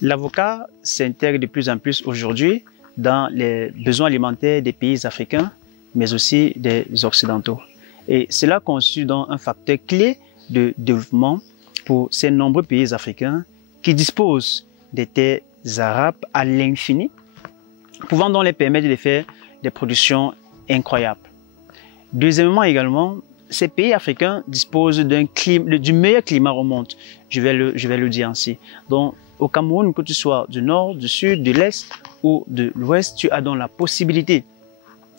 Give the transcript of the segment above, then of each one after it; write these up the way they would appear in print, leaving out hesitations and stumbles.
L'avocat s'intègre de plus en plus aujourd'hui dans les besoins alimentaires des pays africains, mais aussi des occidentaux. Et cela constitue donc un facteur clé de développement pour ces nombreux pays africains qui disposent des terres arables à l'infini, pouvant donc les permettre de faire des productions incroyables. Deuxièmement également, ces pays africains disposent du meilleur climat au monde, je vais le dire ainsi. Donc, au Cameroun, que tu sois du nord, du sud, de l'est ou de l'ouest, tu as donc la possibilité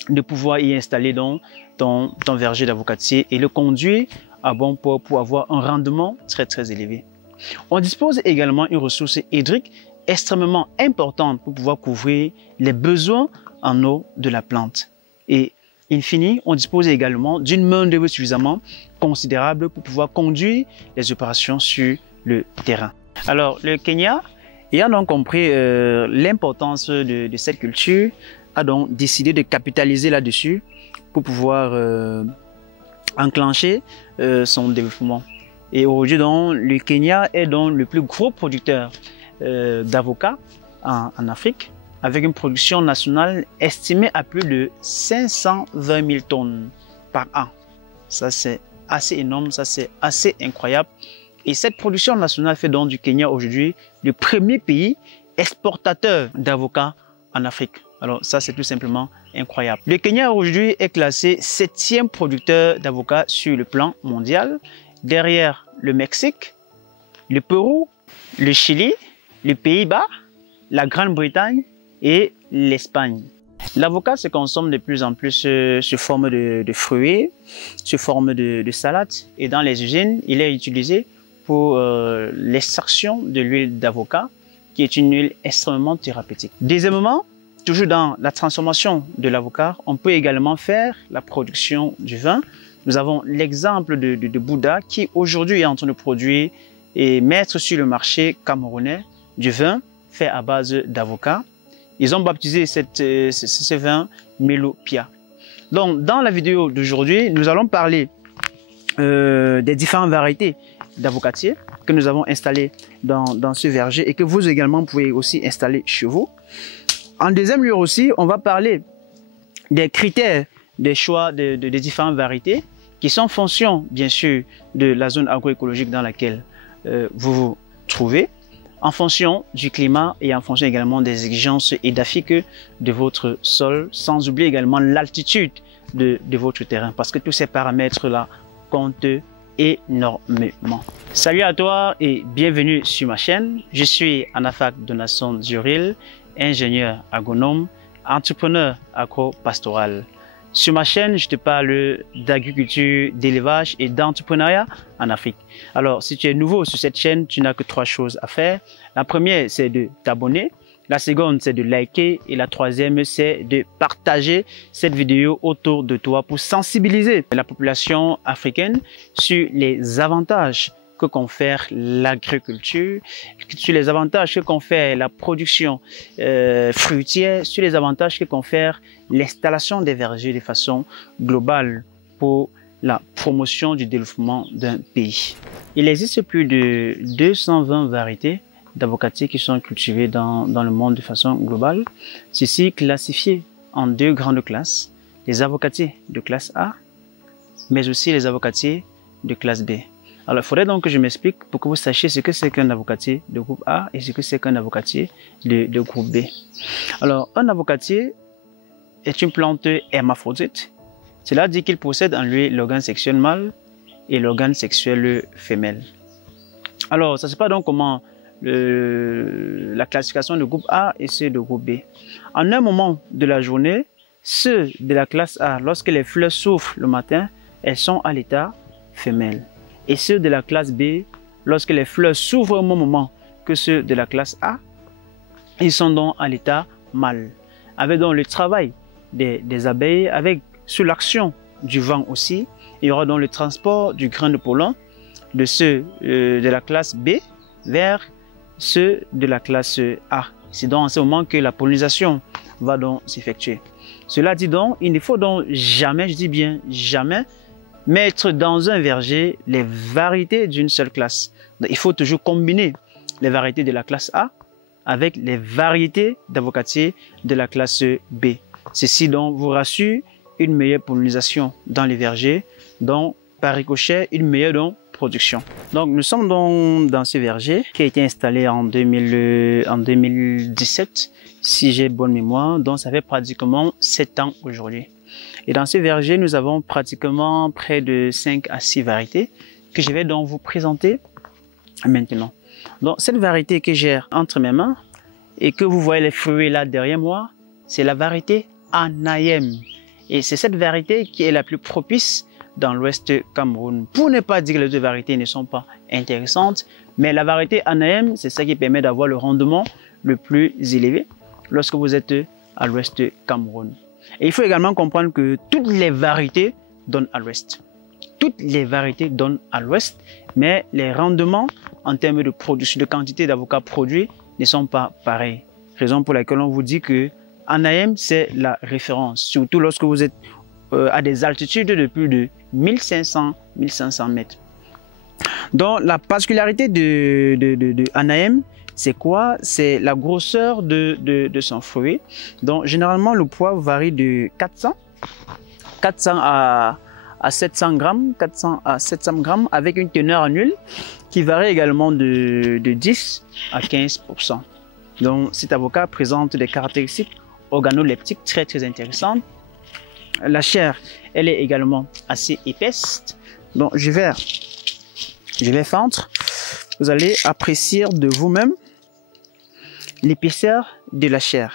de pouvoir y installer donc ton verger d'avocatier et le conduire à bon port pour avoir un rendement très élevé. On dispose également d'une ressource hydrique extrêmement importante pour pouvoir couvrir les besoins en eau de la plante. Et in fine, on dispose également d'une main-d'œuvre suffisamment considérable pour pouvoir conduire les opérations sur le terrain. Alors, le Kenya, ayant donc compris l'importance de cette culture, a donc décidé de capitaliser là-dessus pour pouvoir enclencher son développement. Et aujourd'hui, le Kenya est donc le plus gros producteur d'avocats en Afrique, avec une production nationale estimée à plus de 520 000 tonnes par an. Ça, c'est assez énorme, ça, c'est assez incroyable. Et cette production nationale fait donc du Kenya aujourd'hui le premier pays exportateur d'avocats en Afrique. Alors ça, c'est tout simplement incroyable. Le Kenya aujourd'hui est classé 7e producteur d'avocats sur le plan mondial, derrière le Mexique, le Pérou, le Chili, les Pays-Bas, la Grande-Bretagne et l'Espagne. L'avocat se consomme de plus en plus sous forme de fruits, sous forme de salade, et dans les usines, il est utilisé pour l'extraction de l'huile d'avocat, qui est une huile extrêmement thérapeutique. Deuxièmement, toujours dans la transformation de l'avocat, on peut également faire la production du vin. Nous avons l'exemple de Bouddha qui aujourd'hui est en train de produire et mettre sur le marché camerounais du vin fait à base d'avocat. Ils ont baptisé ce vin Melopia. Donc, dans la vidéo d'aujourd'hui, nous allons parler des différentes variétés d'avocatiers que nous avons installées dans ce verger et que vous également pouvez aussi installer chez vous. En deuxième lieu aussi, on va parler des critères des choix des différentes variétés qui sont en fonction, bien sûr, de la zone agroécologique dans laquelle vous vous trouvez, en fonction du climat et en fonction également des exigences édaphiques de votre sol, sans oublier également l'altitude de votre terrain, parce que tous ces paramètres-là comptent énormément. Salut à toi et bienvenue sur ma chaîne. Je suis Anafak Donasson Zuril, ingénieur agronome, entrepreneur agro-pastoral. Sur ma chaîne, je te parle d'agriculture, d'élevage et d'entrepreneuriat en Afrique. Alors, si tu es nouveau sur cette chaîne, tu n'as que 3 choses à faire. La première, c'est de t'abonner. La seconde, c'est de liker. Et la troisième, c'est de partager cette vidéo autour de toi pour sensibiliser la population africaine sur les avantages que confère l'agriculture, sur les avantages que confère la production fruitière, sur les avantages que confère l'installation des vergers de façon globale pour la promotion du développement d'un pays. Il existe plus de 220 variétés d'avocatiers qui sont cultivées dans le monde de façon globale. Ceci classifié en 2 grandes classes, les avocatiers de classe A, mais aussi les avocatiers de classe B. Alors, il faudrait donc que je m'explique pour que vous sachiez ce que c'est qu'un avocatier de groupe A et ce que c'est qu'un avocatier de groupe B. Alors, un avocatier est une plante hermaphrodite. Cela dit qu'il possède en lui l'organe sexuel mâle et l'organe sexuel femelle. Alors, ça ne sait pas donc comment la classification de groupe A et ceux de groupe B. En un moment de la journée, ceux de la classe A, lorsque les fleurs s'ouvrent le matin, elles sont à l'état femelle. Et ceux de la classe B, lorsque les fleurs s'ouvrent au même moment que ceux de la classe A, ils sont donc à l'état mâle. Avec donc le travail des abeilles, avec sous l'action du vent aussi, il y aura donc le transport du grain de pollen de ceux de la classe B vers ceux de la classe A. C'est donc en ce moment que la pollinisation va donc s'effectuer. Cela dit donc, il ne faut donc jamais, je dis bien jamais, mettre dans un verger les variétés d'une seule classe. Donc, il faut toujours combiner les variétés de la classe A avec les variétés d'avocatiers de la classe B. Ceci donc vous rassure une meilleure pollinisation dans les vergers, donc par ricochet une meilleure production. Donc nous sommes donc dans ce verger qui a été installé en 2017, si j'ai bonne mémoire, donc ça fait pratiquement 7 ans aujourd'hui. Et dans ce verger, nous avons pratiquement près de 5 à 6 variétés que je vais donc vous présenter maintenant. Donc cette variété que j'ai entre mes mains et que vous voyez les fruits là derrière moi, c'est la variété Anayem. Et c'est cette variété qui est la plus propice dans l'ouest Cameroun. Pour ne pas dire que les deux variétés ne sont pas intéressantes, mais la variété Anayem, c'est ça qui permet d'avoir le rendement le plus élevé lorsque vous êtes à l'ouest Cameroun. Et il faut également comprendre que toutes les variétés donnent à l'ouest. Toutes les variétés donnent à l'ouest, mais les rendements en termes de production, de quantité d'avocats produits ne sont pas pareils. Raison pour laquelle on vous dit que Anayem, c'est la référence, surtout lorsque vous êtes à des altitudes de plus de 1500-1500 mètres. Donc la particularité de Anayem, c'est quoi? C'est la grosseur de son fruit. Donc généralement le poids varie de 400 à 700 grammes, 400 à 700 grammes, avec une teneur en huile qui varie également de 10 à 15%. Donc cet avocat présente des caractéristiques organoleptiques très intéressantes. La chair, elle est également assez épaisse. Donc je vais fendre. Vous allez apprécier de vous-même l'épaisseur de la chair.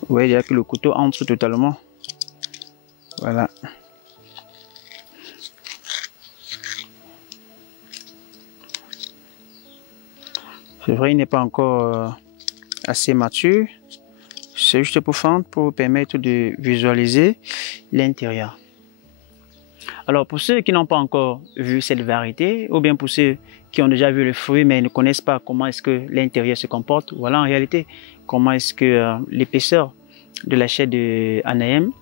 Vous voyez que le couteau entre totalement. Voilà. C'est vrai, il n'est pas encore assez mature. C'est juste pour fendre, pour vous permettre de visualiser l'intérieur. Alors pour ceux qui n'ont pas encore vu cette variété, ou bien pour ceux qui ont déjà vu le fruit mais ne connaissent pas comment est-ce que l'intérieur se comporte, voilà en réalité comment est-ce que l'épaisseur de la chair de Anayem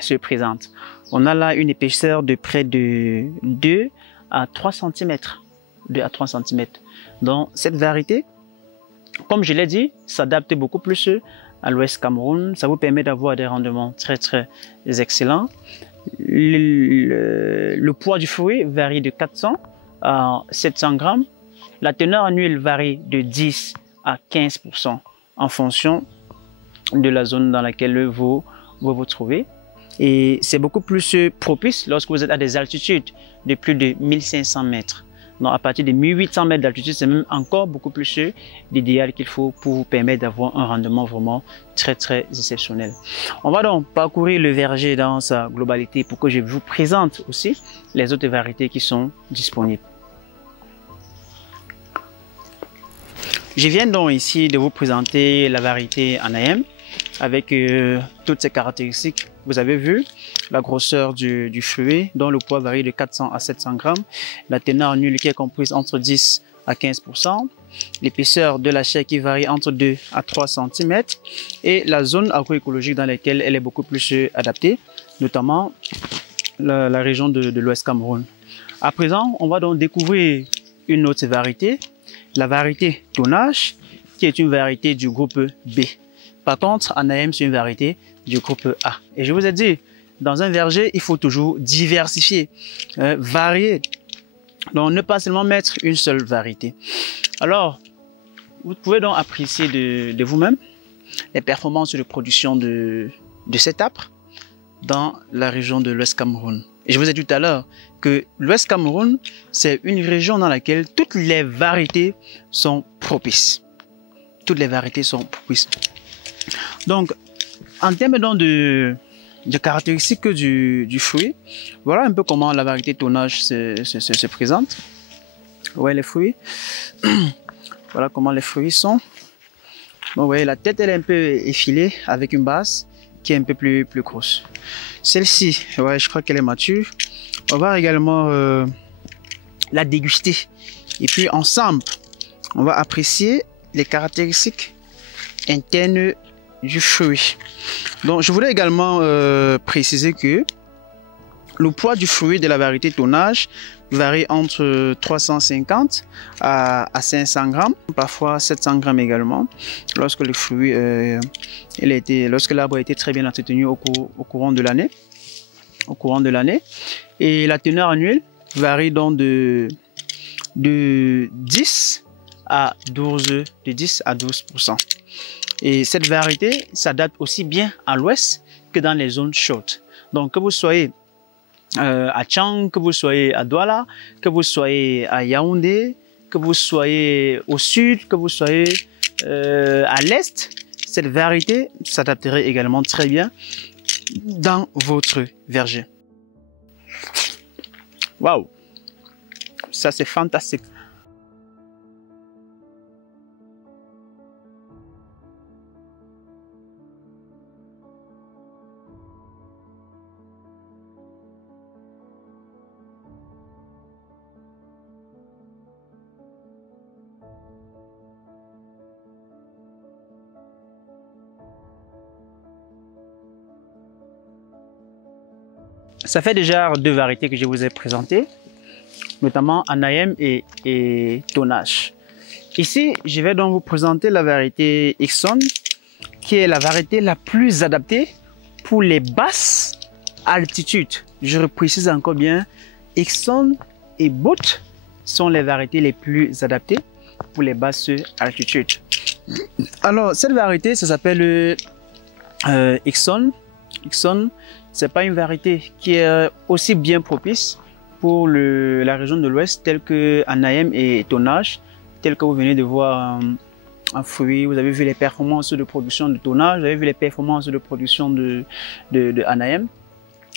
se présente. On a là une épaisseur de près de 2 à 3 cm. 2 à 3 cm. Donc cette variété, comme je l'ai dit, s'adapte beaucoup plus à l'ouest Cameroun. Ça vous permet d'avoir des rendements très excellents. Le poids du fruit varie de 400 à 700 grammes. La teneur en huile varie de 10 à 15% en fonction de la zone dans laquelle vous vous trouvez. Et c'est beaucoup plus propice lorsque vous êtes à des altitudes de plus de 1500 mètres. Donc à partir de 1800 mètres d'altitude, c'est même encore beaucoup plus l'idéal qu'il faut pour vous permettre d'avoir un rendement vraiment très exceptionnel. On va donc parcourir le verger dans sa globalité pour que je vous présente aussi les autres variétés qui sont disponibles. Je viens donc ici de vous présenter la variété Anayem avec toutes ses caractéristiques. Vous avez vu la grosseur du fruit dont le poids varie de 400 à 700 grammes, la teneur en huile qui est comprise entre 10 à 15%, l'épaisseur de la chair qui varie entre 2 à 3 cm et la zone agroécologique dans laquelle elle est beaucoup plus adaptée, notamment la région de l'Ouest Cameroun. À présent, on va donc découvrir une autre variété, la variété Tonnage, qui est une variété du groupe B. Par contre, Anayem, c'est une variété du groupe A. Et je vous ai dit, dans un verger, il faut toujours diversifier, varier. Donc, ne pas seulement mettre une seule variété. Alors, vous pouvez donc apprécier de vous-même les performances de production de cet arbre dans la région de l'Ouest Cameroun. Et je vous ai dit tout à l'heure que l'Ouest Cameroun, c'est une région dans laquelle toutes les variétés sont propices. Toutes les variétés sont propices. Donc, en termes donc de caractéristiques du fruit, voilà un peu comment la variété Tonnage se présente. Ouais, les fruits. Voilà comment les fruits sont. Bon, ouais, la tête elle est un peu effilée avec une base qui est un peu plus grosse. Celle-ci, ouais, je crois qu'elle est mature. On va également la déguster. Et puis ensemble, on va apprécier les caractéristiques internes du fruit. Donc je voulais également préciser que Le poids du fruit de la variété tonnage varie entre 350 à 500 grammes, parfois 700 grammes également, lorsque le fruit, lorsque l'arbre a été très bien entretenu au courant de l'année. Et la teneur en huile varie donc de 10 à 12%. Et cette variété s'adapte aussi bien à l'ouest que dans les zones chaudes. Donc que vous soyez à Tchang, que vous soyez à Douala, que vous soyez à Yaoundé, que vous soyez au sud, que vous soyez à l'est, cette variété s'adapterait également très bien dans votre verger. Waouh, ça c'est fantastique. Ça fait déjà 2 variétés que je vous ai présentées, notamment Anayem et Tonnage. Ici, je vais donc vous présenter la variété Ixon, qui est la variété la plus adaptée pour les basses altitudes. Je précise encore bien, Ixon et Boot sont les variétés les plus adaptées pour les basses altitudes. Alors, cette variété, ça s'appelle Ixon. Ixon, c'est pas une variété qui est aussi bien propice pour la région de l'Ouest, telle que Anayem et Tonnage, tel que vous venez de voir un fruit. Vous avez vu les performances de production de Tonnage, vous avez vu les performances de production de Anayem.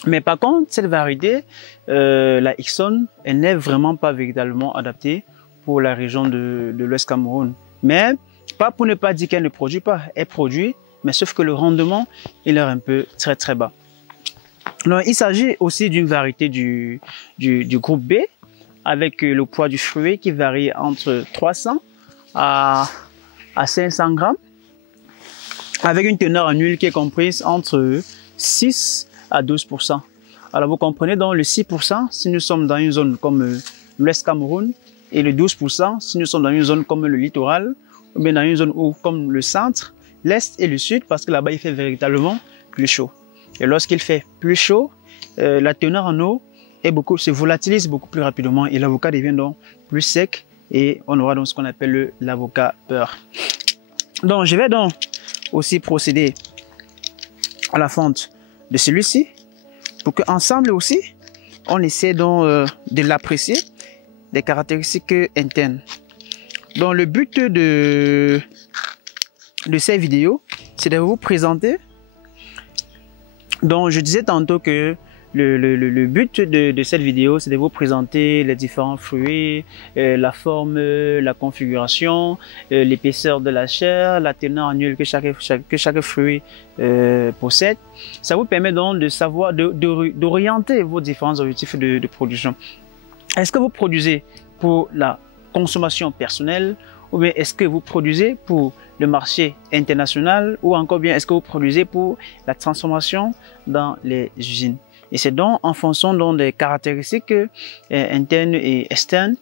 Mais par contre, cette variété, la Ixon, elle n'est vraiment pas véritablement adaptée pour la région de l'Ouest Cameroun. Mais pas pour ne pas dire qu'elle ne produit pas, elle produit, mais sauf que le rendement, il est un peu très bas. Donc, il s'agit aussi d'une variété du groupe B, avec le poids du fruit qui varie entre 300 à 500 grammes, avec une teneur en huile qui est comprise entre 6 à 12%. Alors vous comprenez donc le 6% si nous sommes dans une zone comme l'Ouest Cameroun, et le 12% si nous sommes dans une zone comme le littoral, ou bien dans une zone comme le centre, l'Est et le Sud, parce que là-bas il fait véritablement plus chaud. Et lorsqu'il fait plus chaud, la teneur en eau se volatilise beaucoup plus rapidement et l'avocat devient donc plus sec et on aura donc ce qu'on appelle l'avocat beurre. Donc je vais donc aussi procéder à la fonte de celui-ci pour qu'ensemble aussi on essaie donc de l'apprécier des caractéristiques internes. Donc le but de ces vidéos, c'est de vous présenter. Donc je disais tantôt que le but de cette vidéo, c'est de vous présenter les différents fruits, la forme, la configuration, l'épaisseur de la chair, la teneur en huile que chaque fruit possède. Ça vous permet donc de savoir, d'orienter vos différents objectifs de production. Est-ce que vous produisez pour la consommation personnelle, ou bien est-ce que vous produisez pour le marché international, ou encore bien est-ce que vous produisez pour la transformation dans les usines? Et c'est donc en fonction donc des caractéristiques internes et externes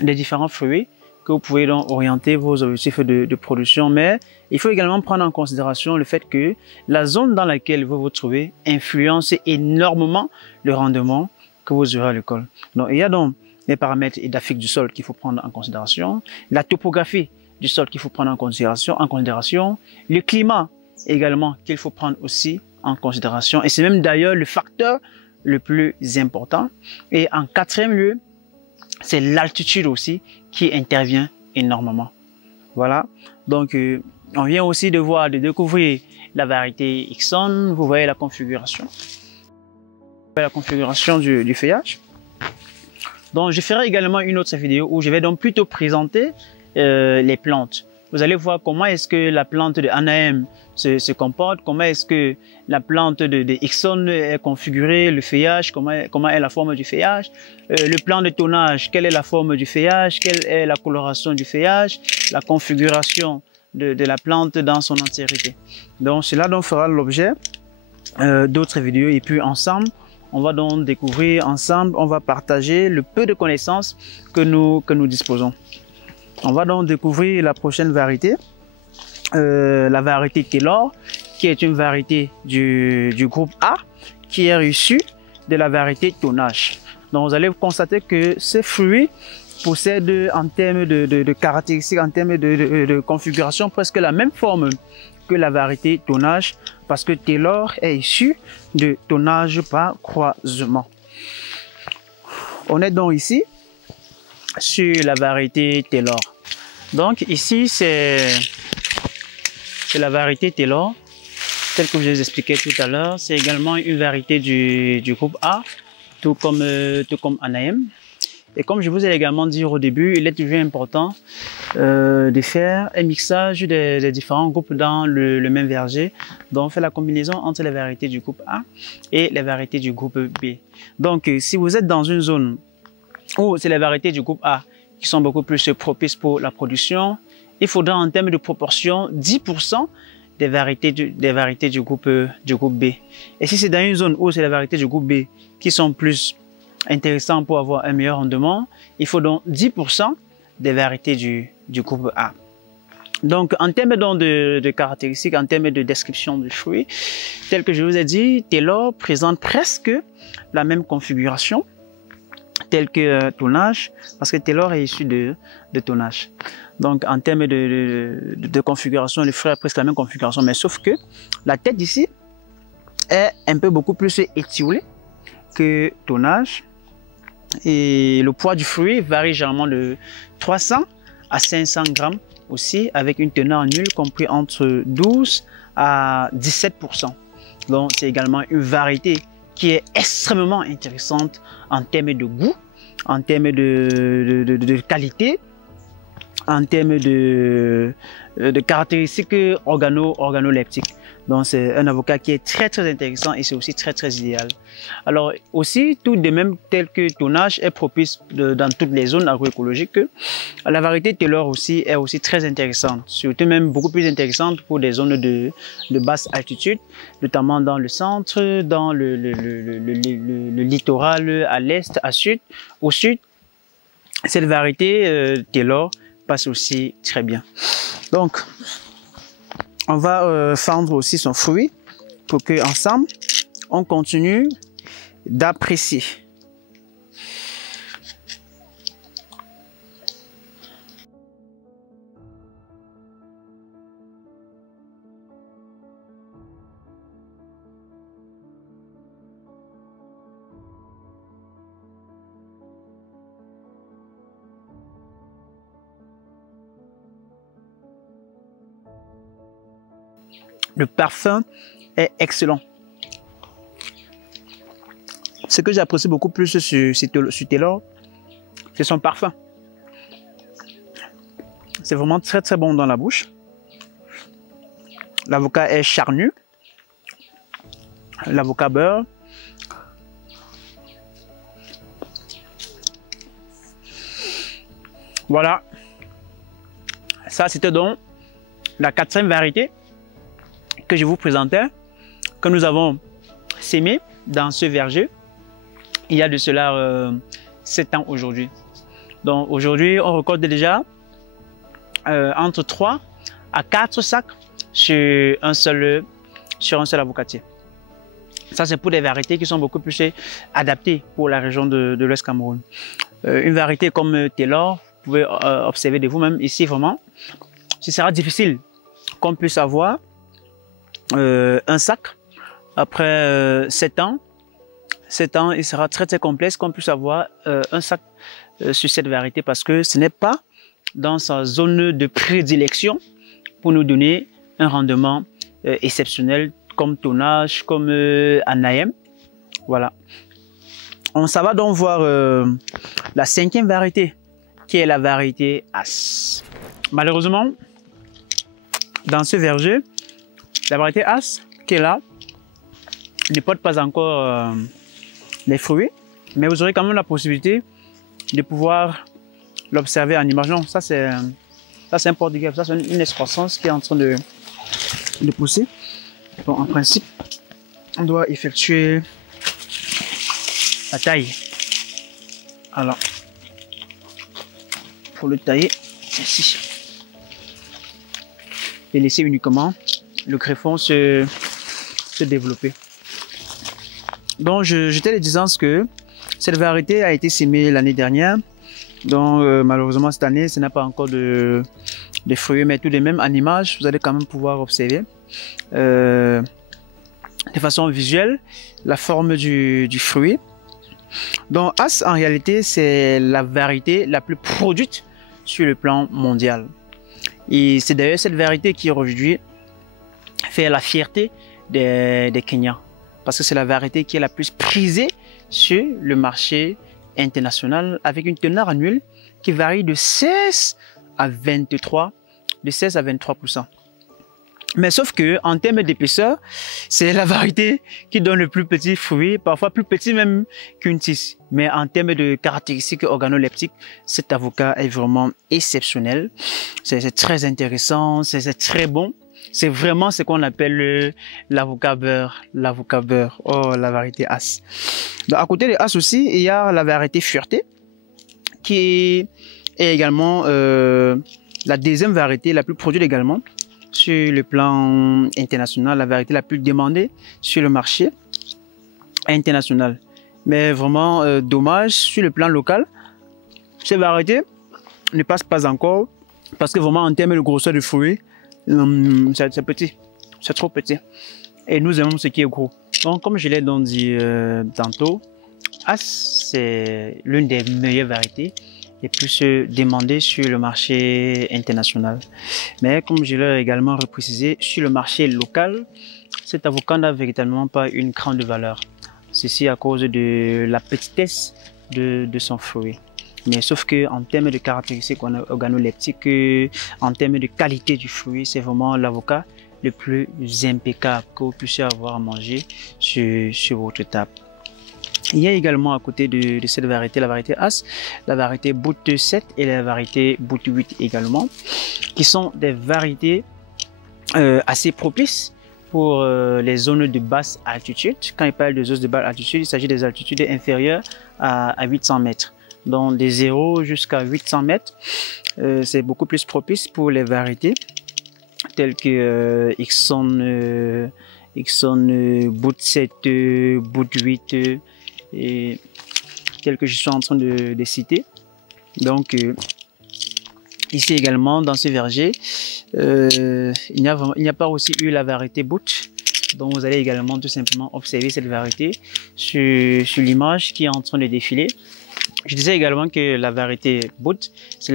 des différents fruits que vous pouvez donc orienter vos objectifs de production. Mais il faut également prendre en considération le fait que la zone dans laquelle vous vous trouvez influence énormément le rendement que vous aurez à l'école. Donc il y a donc les paramètres édaphiques du sol qu'il faut prendre en considération, la topographie du sol qu'il faut prendre en considération, le climat également qu'il faut prendre aussi en considération, et c'est même d'ailleurs le facteur le plus important. Et en quatrième lieu, c'est l'altitude aussi qui intervient énormément. Voilà, donc on vient aussi de découvrir la variété Ixon. Vous voyez la configuration, du feuillage. Donc je ferai également une autre vidéo où je vais donc plutôt présenter les plantes. Vous allez voir comment est-ce que la plante de Anayem se comporte, comment est-ce que la plante de Ixon est configurée, le feuillage, comment est la forme du feuillage, le plan de tonnage, quelle est la forme du feuillage, quelle est la coloration du feuillage, la configuration de la plante dans son entièreté. Donc cela donc fera l'objet d'autres vidéos, et puis ensemble On va donc découvrir ensemble, on va partager le peu de connaissances que nous disposons. On va donc découvrir la prochaine variété, la variété Taylor, qui est une variété du groupe A, qui est issue de la variété Tonnage. Donc vous allez constater que ce fruit possède en termes de caractéristiques, en termes de configuration, presque la même forme que la variété Tonnage, parce que Taylor est issu de tonnage par croisement. On est donc ici sur la variété Taylor. Donc ici c'est la variété Taylor, telle que je vous expliquais tout à l'heure. C'est également une variété du groupe A, tout comme Anaïm. Et comme je vous ai également dit au début, il est toujours important de faire un mixage des différents groupes dans le même verger. Donc on fait la combinaison entre les variétés du groupe A et les variétés du groupe B. Donc si vous êtes dans une zone où c'est les variétés du groupe A qui sont beaucoup plus propices pour la production, il faudra en termes de proportion 10% des variétés du groupe B. Et si c'est dans une zone où c'est les variétés du groupe B qui sont plus intéressantes pour avoir un meilleur rendement, il faut donc 10% des variétés du groupe A. Donc en termes de caractéristiques, en termes de description du fruit, tel que je vous ai dit, Taylor présente presque la même configuration tel que Tonnage, parce que Taylor est issu de Tonnage. Donc en termes de configuration, le fruit a presque la même configuration, mais sauf que la tête ici est un peu beaucoup plus étiolée que Tonnage. Et le poids du fruit varie généralement de 300 à 500 grammes aussi, avec une teneur en huile compris entre 12 à 17%. Donc c'est également une variété qui est extrêmement intéressante en termes de goût, en termes de qualité, en termes de caractéristiques organoleptiques. Donc c'est un avocat qui est très intéressant et c'est aussi très idéal. Alors aussi, tout de même tel que Tonnage est propice dans toutes les zones agroécologiques, la variété Taylor aussi est aussi très intéressante, surtout même beaucoup plus intéressante pour des zones de basse altitude, notamment dans le centre, dans le littoral, à l'est, au sud. Cette variété Taylor passe aussi très bien. Donc on va fendre aussi son fruit pour que ensemble on continue d'apprécier. Le parfum est excellent. Ce que j'apprécie beaucoup plus sur Taylor, c'est son parfum. C'est vraiment très bon dans la bouche. L'avocat est charnu. L'avocat beurre. Voilà. Ça, c'était donc la 4e variété que je vous présentais, que nous avons sémé dans ce verger il y a de cela 7 ans aujourd'hui. Donc aujourd'hui, on récolte déjà entre 3 à 4 sacs sur un seul avocatier. Ça, c'est pour des variétés qui sont beaucoup plus adaptées pour la région de l'Ouest Cameroun. Une variété comme Taylor, vous pouvez observer de vous-même ici vraiment, ce sera difficile qu'on puisse avoir un sac après 7 ans. 7 ans, il sera très complexe qu'on puisse avoir un sac sur cette variété parce que ce n'est pas dans sa zone de prédilection pour nous donner un rendement exceptionnel comme Tonnage, comme Anaïm. Voilà. On s'en va donc voir la 5e variété qui est la variété As. Malheureusement, dans ce verger, la variété As qui est là ne porte pas encore les fruits, mais vous aurez quand même la possibilité de pouvoir l'observer en image. Non, ça c'est un portugais, ça c'est une excroissance qui est en train de pousser. Donc en principe, on doit effectuer la taille. Alors, pour le tailler, ici. Et laisser uniquement le greffon se développer. Donc, j'étais disant que cette variété a été semée l'année dernière. Donc, malheureusement, cette année, ce n'a pas encore de fruits, mais tout de même, en image, vous allez quand même pouvoir observer de façon visuelle la forme du fruit. Donc, As, en réalité, c'est la variété la plus produite sur le plan mondial. Et c'est d'ailleurs cette variété qui aujourd'hui fait la fierté des Kenyans. Parce que c'est la variété qui est la plus prisée sur le marché international avec une teneur annuelle qui varie de 16 à 23%. Mais sauf que en termes d'épaisseur, c'est la variété qui donne le plus petit fruit, parfois plus petit même qu'une tige. Mais en termes de caractéristiques organoleptiques, cet avocat est vraiment exceptionnel. C'est très intéressant, c'est très bon. C'est vraiment ce qu'on appelle l'avocat beurre. L'avocat beurre. Oh, la variété As. Donc, à côté de As aussi, il y a la variété furetée, qui est également la deuxième variété la plus produite également sur le plan international, la variété la plus demandée sur le marché international. Mais vraiment dommage, sur le plan local, ces variétés ne passent pas encore parce que vraiment en termes de grosseur de fruits, c'est petit, c'est trop petit. Et nous aimons ce qui est gros. Donc comme je l'ai donc dit tantôt, As c'est l'une des meilleures variétés et plus demandées sur le marché international. Mais comme je l'ai également reprécisé, sur le marché local, cet avocat n'a véritablement pas une grande valeur. Ceci à cause de la petitesse de son fruit. Mais sauf que en termes de caractéristiques organoleptiques, en termes de qualité du fruit, c'est vraiment l'avocat le plus impeccable que vous puissiez avoir à manger sur votre table. Il y a également à côté de cette variété, la variété As, la variété Boot 7 et la variété Boot 8 également, qui sont des variétés assez propices pour les zones de basse altitude. Quand il parle de zones de basse altitude, il s'agit des altitudes inférieures à 800 mètres. Donc des 0 jusqu'à 800 mètres, c'est beaucoup plus propice pour les variétés telles que Ixon Boot 7, Boot 8 et telles que je suis en train de citer. Donc ici également dans ce verger, il n'y a pas aussi eu la variété Boot. Donc vous allez également tout simplement observer cette variété sur l'image qui est en train de défiler. Je disais également que la variété Boot, c'est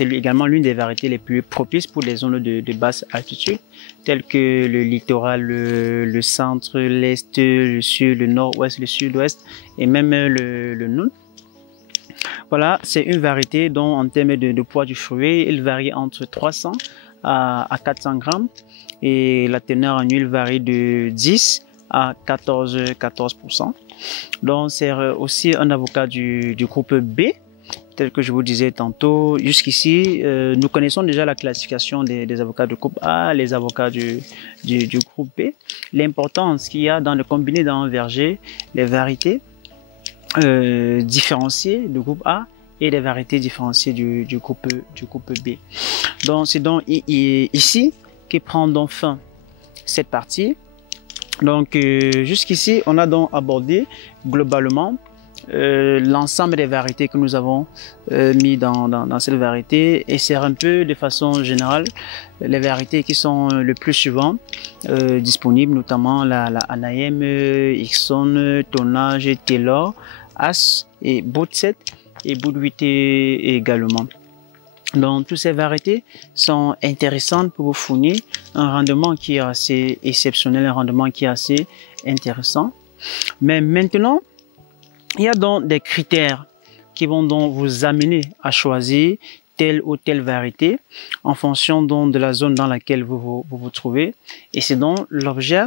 également l'une des variétés les plus propices pour les zones de basse altitude, telles que le littoral, le centre, l'est, le sud, le nord-ouest, le sud-ouest et même le nord. Voilà, c'est une variété dont en termes de poids du fruit, il varie entre 300 à 400 grammes et la teneur en huile varie de 10 à 14%. Donc c'est aussi un avocat du groupe B, tel que je vous disais tantôt. Jusqu'ici, nous connaissons déjà la classification des avocats du groupe A, les avocats du groupe B. L'importance qu'il y a dans le combiné dans un verger, les variétés différenciées du groupe A et les variétés différenciées du groupe B. Donc c'est donc ici que prend donc fin cette partie. Donc jusqu'ici, on a donc abordé globalement l'ensemble des variétés que nous avons mis dans cette variété, et c'est un peu de façon générale les variétés qui sont le plus souvent disponibles, notamment la Anaïm, Ixon, Tonnage, Taylor, As et Boot 7 et Boot 8 également. Donc, toutes ces variétés sont intéressantes pour vous fournir un rendement qui est assez exceptionnel, un rendement qui est assez intéressant. Mais maintenant, il y a donc des critères qui vont donc vous amener à choisir telle ou telle variété en fonction donc de la zone dans laquelle vous vous trouvez. Et c'est donc l'objet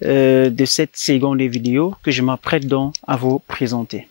de cette seconde vidéo que je m'apprête donc à vous présenter.